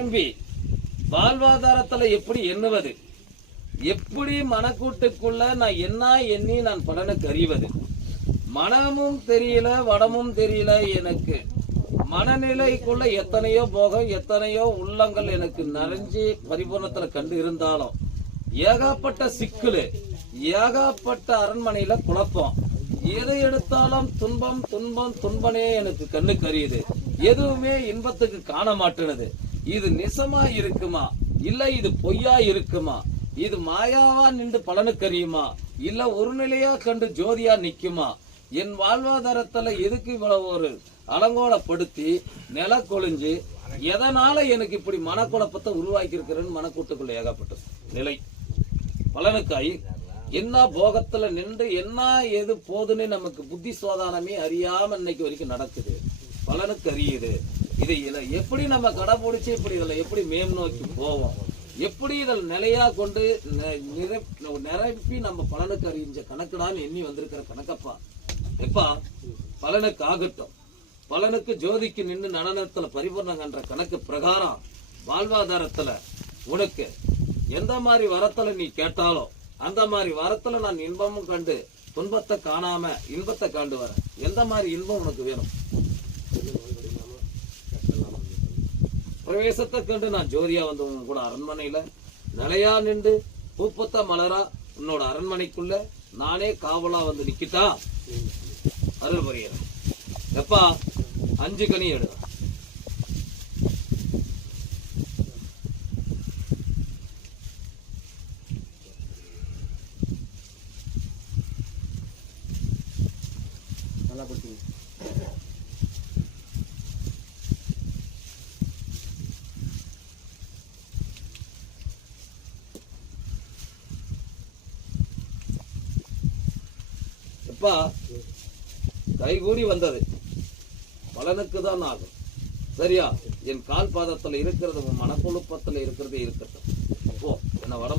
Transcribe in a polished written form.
நிரம்பி வாழ்வாதாரத்துல எப்படி எண்ணுவது, எப்படி மனக்கூட்டுக்குள்ள நான் என்ன எண்ணி நான் பலனுக்கு அறிவது, மனமும் தெரியல வடமும் தெரியல. எனக்கு மனநிலைக்குள்ள எத்தனையோ போகம், எத்தனையோ உள்ளங்கள் எனக்கு நிறைஞ்சி பரிபூர்ணத்துல கண்டு இருந்தாலும் ஏகாப்பட்ட சிக்கலு, ஏகாப்பட்ட அரண்மனையில குழப்பம், எதை எடுத்தாலும் துன்பம் துன்பம் துன்பனே எனக்கு கண்ணுக்கு அறியுது. எதுவுமே இன்பத்துக்கு காண மாட்டேனுது. இது நிசமா இருக்குமா, இல்ல இது பொய்யா இருக்குமா, இது மாயாவா நின்று பலனுக்கு அறியுமா, இல்ல ஒரு நிலையா கண்டு ஜோதியா நிக்குமா, என் வாழ்வாதாரத்துல எதுக்கு இவ்வளவு ஒரு அலங்கோலப்படுத்தி நில கொழிஞ்சு எதனால எனக்கு இப்படி மனக்குழப்பத்தை உருவாக்கி இருக்கிறேன்னு மனக்கூட்டுக்குள்ள ஏகப்பட்ட நிலை பலனுக்காய் என்ன போகத்துல நின்று என்ன எது போதுன்னு நமக்கு புத்தி சோதானமே அறியாம இன்னைக்கு வரைக்கும் நடக்குது. பலனுக்கு அறியுது. இதை எப்படி நம்ம கடைபிடிச்சு இப்படி இதுல எப்படி மேம் நோக்கி போவோம், எப்படி இதில் நிலையா கொண்டு நிரப்பி நம்ம பலனுக்கு அறிஞ்ச கணக்குடான்னு எண்ணி வந்திருக்கிற கணக்கப்பா எப்பா பலனுக்கு ஆகட்டும். பலனுக்கு ஜோதிக்கு நின்று நடனத்துல பரிபூர்ணங்கன்ற கணக்கு பிரகாரம் வாழ்வாதாரத்துல உனக்கு எந்த மாதிரி வரத்துல நீ கேட்டாலோ அந்த மாதிரி வரத்துல நான் இன்பமும் கண்டு துன்பத்தை காணாம இன்பத்தை காண்டு வர. எந்த மாதிரி இன்பம் உனக்கு வேணும்? பிரவேசத்தை கண்டு நான் ஜோதியா வந்து உங்க கூட அரண்மனையில நிலையா நின்று பூப்பத்த மலரா உன்னோட அரண்மனைக்குள்ள நானே காவலா வந்து நிக்கிட்டா அருள் புரியறேன். எப்பா 5 கனி எடுவேன். நல்லா கொடுத்தீங்க. எப்பா கைகூடி வந்தது பலனுக்கு தான் ஆகும். சரியா? என் கால் பாதத்துல இருக்கிறது, மனக்குழுப்பத்துல இருக்கிறது இருக்கட்டும். என்ன வடம்